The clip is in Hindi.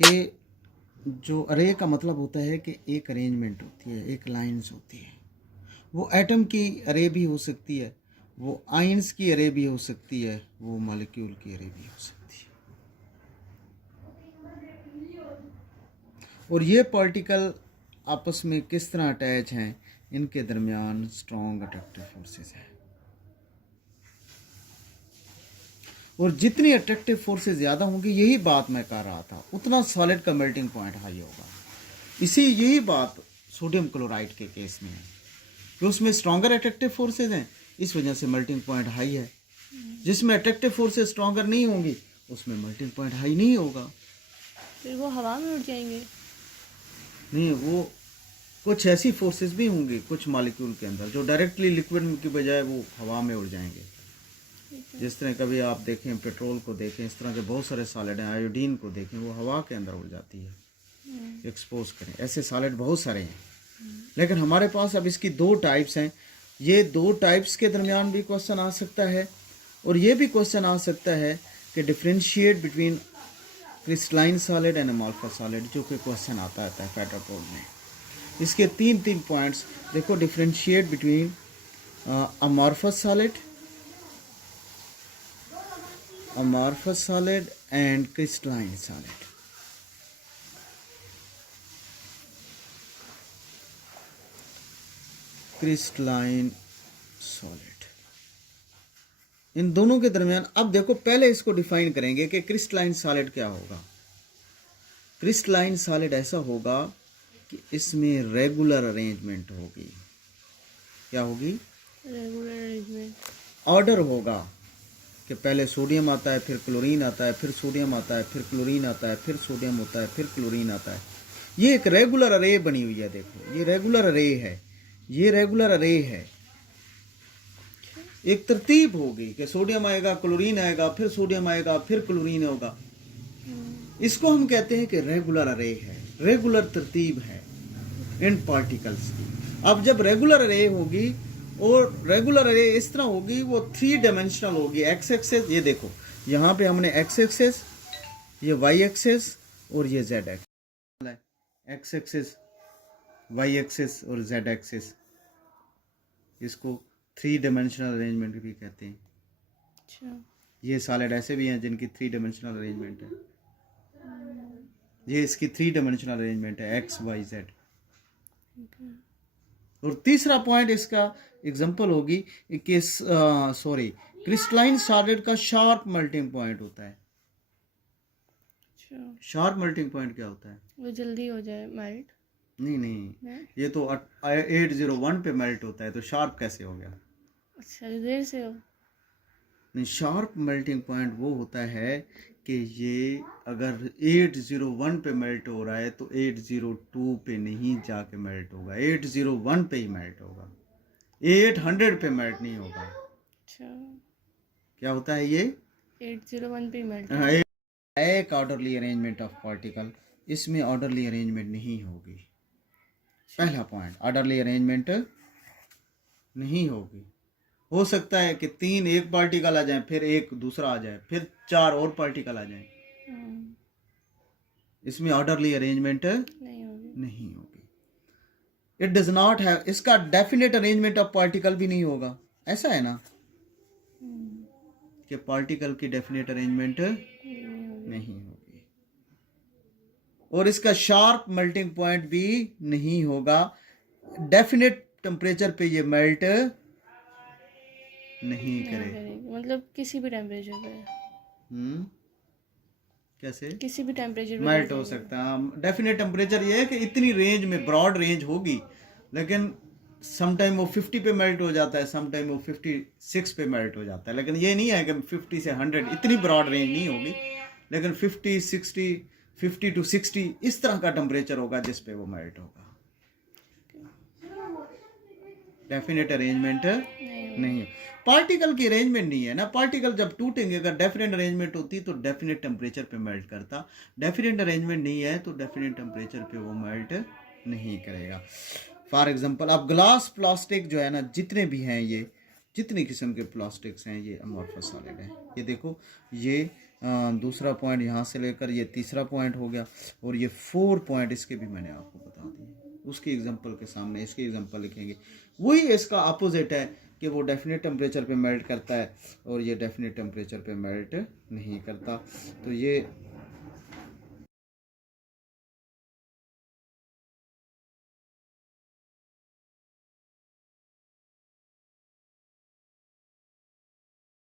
कि जो अरे का मतलब होता है कि एक अरेंजमेंट होती है, एक लाइंस होती है। वो एटम की अरे भी हो सकती है, वो आयंस की अरे भी हो सकती है, वो मॉलिक्यूल की अरे भी हो सकती है। और ये पार्टिकल आपस में किस तरह अटैच हैं, इनके दरमियान स्ट्रॉन्ग अट्रैक्टिव फोर्सेस हैं। और जितनी अट्रैक्टिव फोर्सेस ज़्यादा होंगी, यही बात मैं कह रहा था, उतना सॉलिड का मेल्टिंग पॉइंट हाई होगा। यही बात सोडियम क्लोराइड के केस में है कि उसमें स्ट्रॉन्गर अट्रैक्टिव फोर्सेज हैं, इस वजह से मेल्टिंग पॉइंट हाई है। जिसमें अट्रैक्टिव फोर्सेज स्ट्रॉन्गर नहीं होंगी, उसमें मेल्टिंग पॉइंट हाई नहीं होगा। फिर वो हवा में उड़ जाएंगे? नहीं, वो कुछ ऐसी फोर्सेस भी होंगी कुछ मॉलिक्यूल के अंदर जो डायरेक्टली लिक्विड की बजाय वो हवा में उड़ जाएंगे। जिस तरह कभी आप देखें पेट्रोल को देखें, इस तरह के बहुत सारे सॉलिड हैं, आयोडीन को देखें, वो हवा के अंदर उड़ जाती है। एक्सपोज करें, ऐसे सॉलिड बहुत सारे हैं। लेकिन हमारे पास अब इसकी दो टाइप्स हैं। ये दो टाइप्स के दरमियान भी क्वेश्चन आ सकता है, और ये भी क्वेश्चन आ सकता है कि differentiate between crystalline solid and amorphous solid, जो कि क्वेश्चन आता है पैटाटोल में। इसके तीन पॉइंट्स देखो, differentiate between amorphous solid and crystalline solid. Crystalline solid, इन दोनों के दरमियान अब देखो, पहले इसको डिफाइन करेंगे कि क्रिस्टलाइन सॉलिड क्या होगा। क्रिस्टलाइन सॉलिड ऐसा होगा कि इसमें रेगुलर अरेंजमेंट होगी। क्या होगी? Regular arrangement. ऑर्डर होगा कि पहले सोडियम आता है, फिर क्लोरीन आता है, फिर सोडियम आता है, फिर क्लोरीन आता है, फिर सोडियम होता है, फिर क्लोरीन आता है। ये एक रेगुलर अरे बनी हुई है। देखो, ये रेगुलर अरे है, ये रेगुलर अरे है। एक तरतीब होगी कि सोडियम आएगा, क्लोरीन आएगा, फिर सोडियम आएगा, फिर क्लोरीन होगा। इसको हम कहते हैं कि रेगुलर अरे है, रेगुलर तरतीब है इन पार्टिकल्स की। अब जब रेगुलर अरे होगी, और रेगुलर अरे इस तरह होगी, वो 3 डायमेंशनल होगी। एक्स एक्सेस, ये देखो यहाँ पे हमने एक्स एक्सेस, ये वाई एक्सेस और ये Z axis. X axis, Y axis और जेड एक्सेस, इसको 3 डायमेंशनल अरेंजमेंट भी कहते हैं। अच्छा। ये सॉलिड ऐसे भी हैं जिनकी 3 डायमेंशनल अरेंजमेंट है। ये इसकी 3 डायमेंशनल अरेंजमेंट है, एक्स वाई जेड। और तीसरा पॉइंट इसका एग्जांपल होगी कि क्रिस्टलाइन सॉलिड का शार्प मेल्टिंग पॉइंट होता है। अच्छा, शार्प मेल्टिंग पॉइंट क्या होता है? वो जल्दी हो जाए मेल्ट? नहीं, ये तो 801 पे मेल्ट होता है, तो शार्प कैसे हो गया? अच्छा, देर से हो। नहीं, शार्प मेल्टिंग पॉइंट वो होता है कि ये अगर 801 पे मेल्ट हो रहा है तो 802 पे नहीं जाके मेल्ट होगा, 801 पे ही मेल्ट होगा, 800 पे मेल्ट नहीं होगा। अच्छा, क्या होता है ये? 801 पे मेल्ट। एक ऑर्डरली अरेंजमेंट ऑफ पार्टिकल, इसमें ऑर्डरली अरेंजमेंट नहीं होगी। पहला पॉइंट, ऑर्डरली अरेंजमेंट नहीं होगी। हो सकता है कि 3 एक पार्टिकल आ जाए, फिर एक दूसरा आ जाए, फिर 4 और पार्टिकल आ जाए। इसमें ऑर्डरली अरेंजमेंट नहीं होगी। इट डज नॉट हैव, इसका डेफिनेट अरेंजमेंट ऑफ पार्टिकल भी नहीं होगा। ऐसा है ना कि पार्टिकल की डेफिनेट अरेंजमेंट नहीं होगी, और इसका शार्प मेल्टिंग पॉइंट भी नहीं होगा। डेफिनेट टेम्परेचर पे ये मेल्ट नहीं करेगा। मतलब किसी भी टेम्परेचर पे? कैसे? किसी भी टेम्परेचर पे मेल्ट हो सकता है। डेफिनेट टेम्परेचर ये है कि इतनी रेंज में, ब्रॉड रेंज होगी, लेकिन समटाइम वो 50 पे मेल्ट हो जाता है, समटाइम वो 56 पे मेल्ट हो जाता है। लेकिन ये नहीं है कि 50 से 100, इतनी ब्रॉड रेंज नहीं होगी, लेकिन 50, 60, 50 to 60 इस तरह का टेम्परेचर होगा जिस पे वो मेल्ट होगा। डेफिनेट अरेंजमेंट नहीं है। पार्टिकल की अरेंजमेंट नहीं है ना। पार्टिकल जब टूटेंगे, अगर डेफिनेट अरेंजमेंट होती तो डेफिनेट टेम्परेचर पे मेल्ट करता। डेफिनेट अरेंजमेंट नहीं है तो डेफिनेट टेम्परेचर पे वो मेल्ट नहीं करेगा। फॉर एग्जांपल, अब ग्लास प्लास्टिक जो है ना, जितने भी हैं, ये जितनी किस्म के प्लास्टिक्स हैं, ये अमॉर्फस सॉलिड है। ये देखो, ये दूसरा पॉइंट यहाँ से लेकर ये तीसरा पॉइंट हो गया, और ये 4 पॉइंट इसके भी मैंने आपको बता दिए। उसकी एग्जांपल के सामने इसकी एग्जांपल लिखेंगे। वही इसका अपोजिट है कि वो डेफिनेट टेम्परेचर पे मेल्ट करता है और ये डेफिनेट टेम्परेचर पे मेल्ट नहीं करता। तो ये